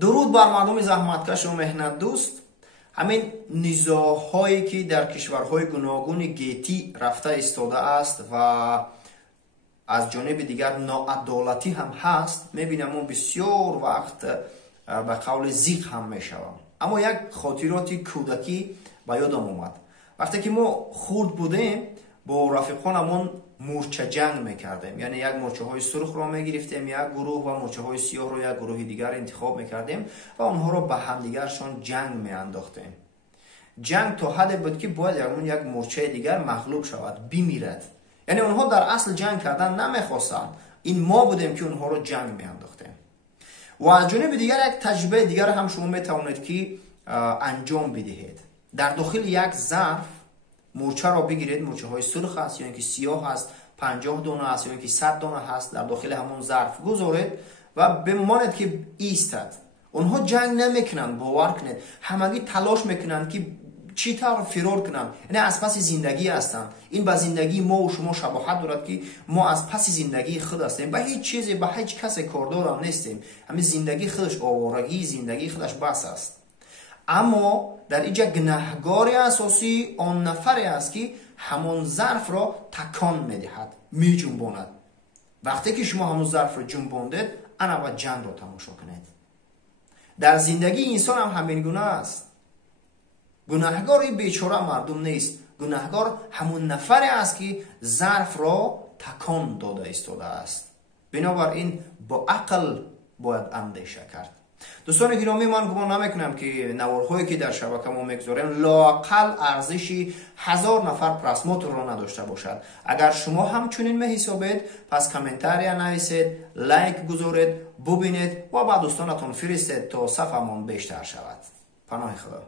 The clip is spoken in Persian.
درود بر مردم زحمتکش و مهنت دوست. همین نزاع‌هایی که در کشورهای گوناگون گیتی رفته ایستاده است و از جانب دیگر ناعدالتی هم هست، میبینم اون بسیار وقت به قول زیغ هم میشوم. اما یک خاطراتی کودکی به یادم اومد. وقتی که ما خرد بودیم با رفیقانمون مورچه جنگ میکردیم، یعنی یک مورچه های سرخ را میگرفتیم، یک گروه و مورچه های سیاه را یک گروه دیگر انتخاب میکردیم و اونها را به همدیگرشان جنگ میانداختیم. جنگ تا حدی بود که باید یک مورچه دیگر مغلوب شود، بمیرد. یعنی اونها در اصل جنگ کردن نمیخواستن، این ما بودیم که اونها را جنگ میانداختیم. و از جانب دیگر یک تجربه دیگر هم شما میتوانید که انجام بدهید. در داخل یک ظرف مورچه را بگیرید، مورچه های سرخ است یا اینکه سیاه است، 50 دانه است یا اینکه 100 دانه هست، در داخل همون ظرف گذارید و بماند که ایستد. اونها جنگ نمیکنند، باور کنید، همگی تلاش میکنند که چی طور فرار کنند، یعنی از پس زندگی هستند. این با زندگی ما و شما شباهت دارد که ما از پس زندگی خود هستیم، به هیچ چیزی به هیچ کسی کاردار هم نیستیم. همین زندگی خودش آوارگی، زندگی خودش بس است. اما در اینجا گناهکار اساسی آن نفری است که همون ظرف را تکان میدهد، میجنباند. وقتی که شما همون ظرف را جنباندید، انا و جنگ را تماشا کنید. در زندگی انسان هم همین گونه است. گناهکار بیچاره مردم نیست، گناهکار همون نفری است که ظرف را تکان داده ایستاده است. بنابراین با عقل باید اندیشه کرد. دوستان گرامی، من گمان نمیکنم که نوارهایی که در شبکه ما میگذاریم لااقل ارزشی 1000 نفر پرسموتر را نداشته باشد. اگر شما همچنین میحسابید، پس کامنتاری نویسید، لایک گذارید، ببینید و با دوستانتون فرستید تا صفحمون بیشتر شود. پناه خدا.